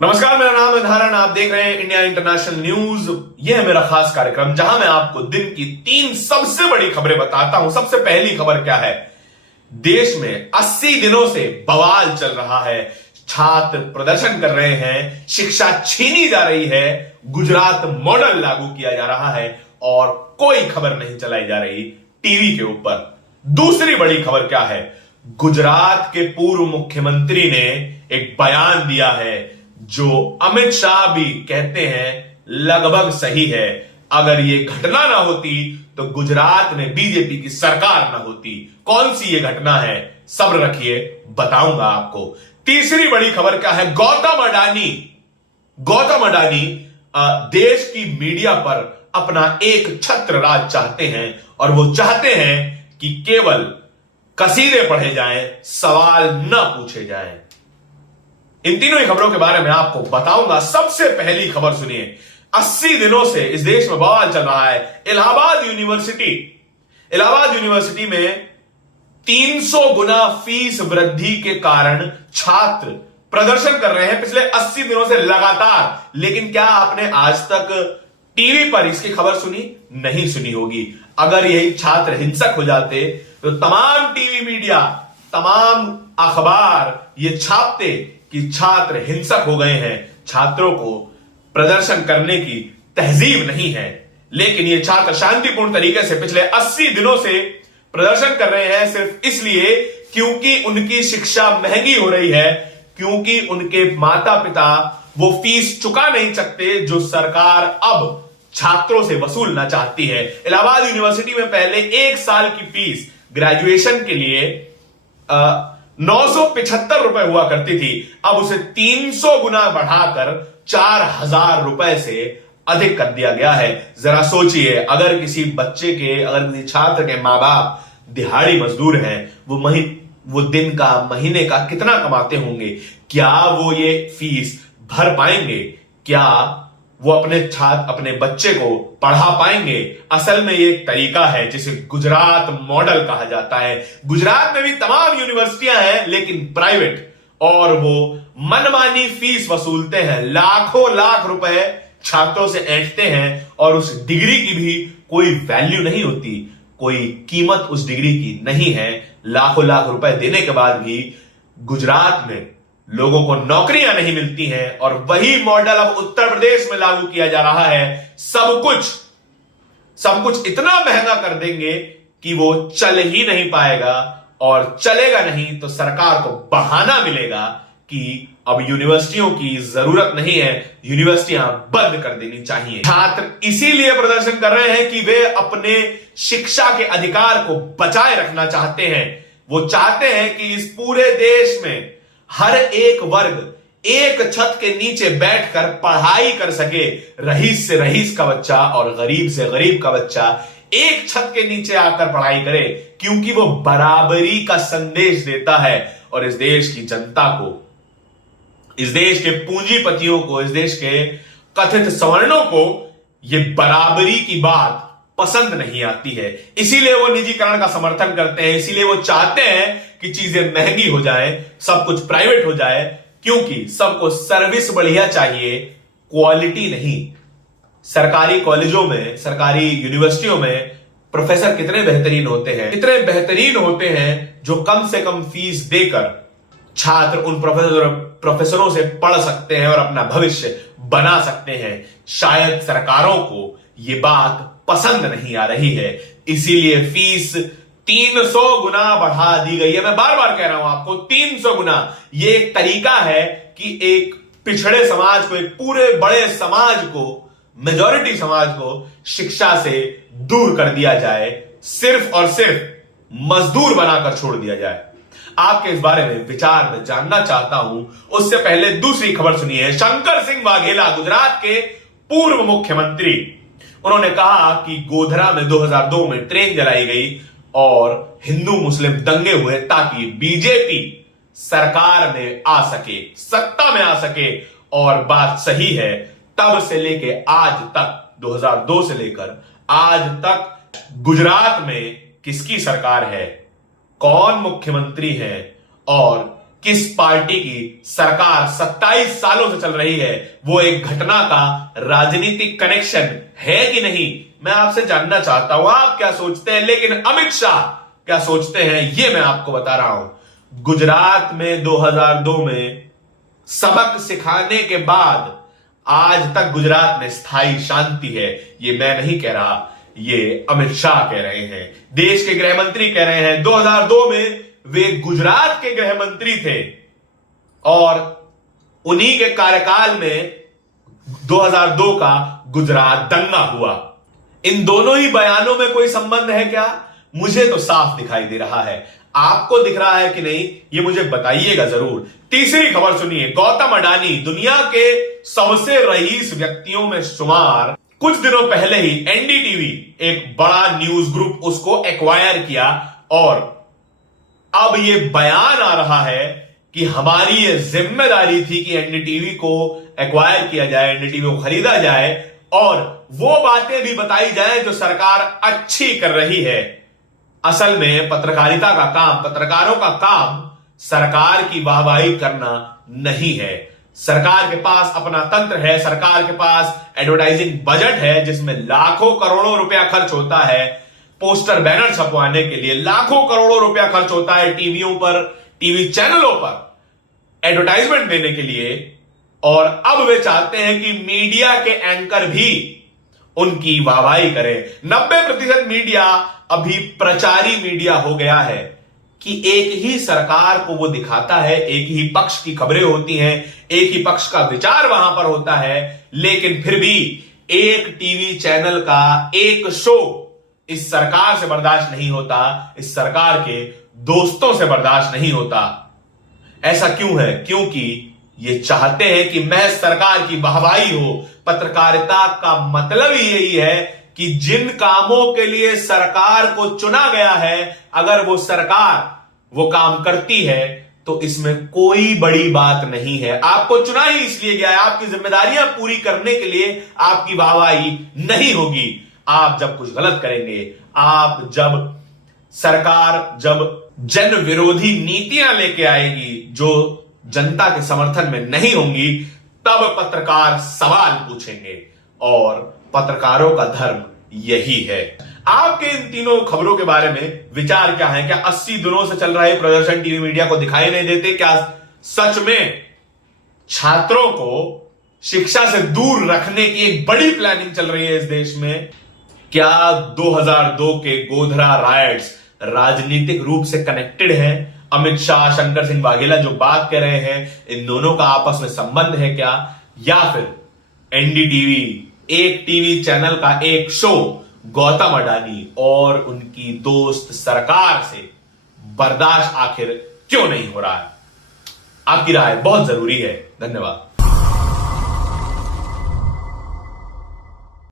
नमस्कार, मेरा नाम है धारण। आप देख रहे हैं इंडिया इंटरनेशनल न्यूज। यह है मेरा खास कार्यक्रम जहां मैं आपको दिन की 3 सबसे बड़ी खबरें बताता हूं। सबसे पहली खबर क्या है? देश में 80 दिनों से बवाल चल रहा है। छात्र प्रदर्शन कर रहे हैं, शिक्षा छीनी जा रही है, गुजरात मॉडल लागू किया जा रहा है और कोई खबर नहीं चलाई जा रही टीवी के ऊपर। दूसरी बड़ी खबर क्या है? गुजरात के पूर्व मुख्यमंत्री ने एक बयान दिया है जो अमित शाह भी कहते हैं लगभग सही है। अगर ये घटना ना होती तो गुजरात में बीजेपी की सरकार ना होती। कौन सी ये घटना है? सब्र रखिए, बताऊंगा आपको। तीसरी बड़ी खबर क्या है? गौतम अडानी देश की मीडिया पर अपना एक छत्र राज चाहते हैं और वो चाहते हैं कि केवल कसीदे पढ़े जाएं, सवाल न पूछे जाएं। इन तीनों ही खबरों के बारे में आपको बताऊंगा। सबसे पहली खबर सुनिए। 80 दिनों से इस देश में बवाल चल रहा है। इलाहाबाद यूनिवर्सिटी में 300 गुना फीस वृद्धि के कारण छात्र प्रदर्शन कर रहे हैं पिछले 80 दिनों से लगातार। लेकिन क्या आपने आज तक टीवी पर इसकी खबर सुनी? नहीं सुनी होगी। अगर यही छात्र हिंसक हो जाते तो तमाम टीवी मीडिया, तमाम अखबार ये छापते कि छात्र हिंसक हो गए हैं, छात्रों को प्रदर्शन करने की तहजीब नहीं है। लेकिन ये छात्र शांतिपूर्ण तरीके से पिछले 80 दिनों से प्रदर्शन कर रहे हैं सिर्फ इसलिए क्योंकि उनकी शिक्षा महंगी हो रही है, क्योंकि उनके माता पिता वो फीस चुका नहीं सकते जो सरकार अब छात्रों से वसूलना चाहती है। इलाहाबाद यूनिवर्सिटी में पहले 1 साल की फीस ग्रेजुएशन के लिए 975 रुपए हुआ करती थी। अब उसे 300 गुना बढ़ाकर 4000 रुपए से अधिक कर दिया गया है। जरा सोचिए, अगर किसी बच्चे के, अगर किसी छात्र के मां बाप दिहाड़ी मजदूर हैं, वो दिन का, महीने का कितना कमाते होंगे? क्या वो ये फीस भर पाएंगे? क्या वो अपने बच्चे को पढ़ा पाएंगे? असल में ये एक तरीका है जिसे गुजरात मॉडल कहा जाता है। गुजरात में भी तमाम यूनिवर्सिटियां हैं लेकिन प्राइवेट, और वो मनमानी फीस वसूलते हैं। लाखों लाख रुपए छात्रों से ऐंठते हैं और उस डिग्री की भी कोई वैल्यू नहीं होती, कोई कीमत उस डिग्री की नहीं है। लाखों लाख रुपए देने के बाद भी गुजरात में लोगों को नौकरियां नहीं मिलती हैं और वही मॉडल अब उत्तर प्रदेश में लागू किया जा रहा है। सब कुछ इतना महंगा कर देंगे कि वो चल ही नहीं पाएगा, और चलेगा नहीं तो सरकार को बहाना मिलेगा कि अब यूनिवर्सिटियों की जरूरत नहीं है, यूनिवर्सिटियां बंद कर देनी चाहिए। छात्र इसीलिए प्रदर्शन कर रहे हैं कि वे अपने शिक्षा के अधिकार को बचाए रखना चाहते हैं। वो चाहते हैं कि इस पूरे देश में हर एक वर्ग एक छत के नीचे बैठकर पढ़ाई कर सके। रईस से रईस का बच्चा और गरीब से गरीब का बच्चा एक छत के नीचे आकर पढ़ाई करे, क्योंकि वो बराबरी का संदेश देता है। और इस देश की जनता को, इस देश के पूंजीपतियों को, इस देश के कथित सवर्णों को ये बराबरी की बात पसंद नहीं आती है। इसीलिए वो निजीकरण का समर्थन करते हैं। इसीलिए वो चाहते हैं कि चीजें महंगी हो जाए, सब कुछ प्राइवेट हो जाए, क्योंकि सबको सर्विस बढ़िया चाहिए, क्वालिटी नहीं। सरकारी कॉलेजों में, सरकारी यूनिवर्सिटियों में प्रोफेसर कितने बेहतरीन होते हैं, इतने बेहतरीन होते हैं जो कम से कम फीस देकर छात्र उन प्रोफेसरों से पढ़ सकते हैं और अपना भविष्य बना सकते हैं। शायद सरकारों को यह बात पसंद नहीं आ रही है, इसीलिए फीस 300 गुना बढ़ा दी गई है। मैं बार बार कह रहा हूं आपको, 300 गुना। यह एक तरीका है कि एक पिछड़े समाज को, एक पूरे बड़े समाज को, मेजॉरिटी समाज को शिक्षा से दूर कर दिया जाए, सिर्फ और सिर्फ मजदूर बनाकर छोड़ दिया जाए। आपके इस बारे में विचार में जानना चाहता हूं। उससे पहले दूसरी खबर सुनिए। शंकर सिंह वाघेला, गुजरात के पूर्व मुख्यमंत्री, उन्होंने कहा कि गोधरा में 2002 में ट्रेन जलाई गई और हिंदू मुस्लिम दंगे हुए ताकि बीजेपी सरकार में आ सके, सत्ता में आ सके। और बात सही है, तब से लेके आज तक, 2002 से लेकर आज तक गुजरात में किसकी सरकार है, कौन मुख्यमंत्री है और किस पार्टी की सरकार 27 सालों से चल रही है, वो एक घटना का राजनीतिक कनेक्शन है कि नहीं, मैं आपसे जानना चाहता हूं। आप क्या सोचते हैं, लेकिन अमित शाह क्या सोचते हैं, ये मैं आपको बता रहा हूं। गुजरात में 2002 में सबक सिखाने के बाद आज तक गुजरात में स्थायी शांति है। ये मैं नहीं कह रहा, ये अमित शाह कह रहे हैं, देश के गृह मंत्री कह रहे हैं। 2002 में वे गुजरात के गृह मंत्री थे और उन्हीं के कार्यकाल में 2002 का गुजरात दंगा हुआ। इन दोनों ही बयानों में कोई संबंध है क्या? मुझे तो साफ दिखाई दे रहा है। आपको दिख रहा है कि नहीं, ये मुझे बताइएगा जरूर। तीसरी खबर सुनिए, गौतम अडानी दुनिया के सबसे रईस व्यक्तियों में शुमार। कुछ दिनों पहले ही एनडीटीवी, एक बड़ा न्यूज ग्रुप, उसको एक्वायर किया और अब ये बयान आ रहा है कि हमारी ये जिम्मेदारी थी कि एनडीटीवी को एक्वायर किया जाए, एनडीटीवी को खरीदा जाए और वो बातें भी बताई जाए जो सरकार अच्छी कर रही है। असल में पत्रकारिता का काम, पत्रकारों का काम सरकार की वाहवाही करना नहीं है। सरकार के पास अपना तंत्र है, सरकार के पास एडवर्टाइजिंग बजट है जिसमें लाखों करोड़ों रुपया खर्च होता है। पोस्टर बैनर छपवाने के लिए लाखों करोड़ों रुपया खर्च होता है, टीवियों पर, टीवी चैनलों पर एडवर्टाइजमेंट देने के लिए। और अब वे चाहते हैं कि मीडिया के एंकर भी उनकी वाहवाही करें। 90% मीडिया अभी प्रचारी मीडिया हो गया है कि एक ही सरकार को वो दिखाता है, एक ही पक्ष की खबरें होती हैं, एक ही पक्ष का विचार वहां पर होता है, लेकिन फिर भी एक टीवी चैनल का एक शो इस सरकार से बर्दाश्त नहीं होता, इस सरकार के दोस्तों से बर्दाश्त नहीं होता। ऐसा क्यों है? क्योंकि ये चाहते हैं कि महज सरकार की वाहवाही हो। पत्रकारिता का मतलब ही यही है कि जिन कामों के लिए सरकार को चुना गया है, अगर वो सरकार वो काम करती है तो इसमें कोई बड़ी बात नहीं है। आपको चुना ही इसलिए गया है, आपकी जिम्मेदारियां पूरी करने के लिए आपकी वाहवाही नहीं होगी। आप जब कुछ गलत करेंगे, आप जब सरकार जब जन विरोधी नीतियां लेके आएगी जो जनता के समर्थन में नहीं होंगी, तब पत्रकार सवाल पूछेंगे और पत्रकारों का धर्म यही है। आपके इन तीनों खबरों के बारे में विचार क्या है? क्या 80 दिनों से चल रहे प्रदर्शन टीवी मीडिया को दिखाई नहीं देते? क्या सच में छात्रों को शिक्षा से दूर रखने की एक बड़ी प्लानिंग चल रही है इस देश में? क्या 2002 के गोधरा रायट्स राजनीतिक रूप से कनेक्टेड है? अमित शाह, शंकर सिंह वाघेला जो बात कर रहे हैं, इन दोनों का आपस में संबंध है क्या? या फिर एनडीटीवी, एक टीवी चैनल का एक शो, गौतम अडानी और उनकी दोस्त सरकार से बर्दाश्त आखिर क्यों नहीं हो रहा है? आपकी राय बहुत जरूरी है। धन्यवाद।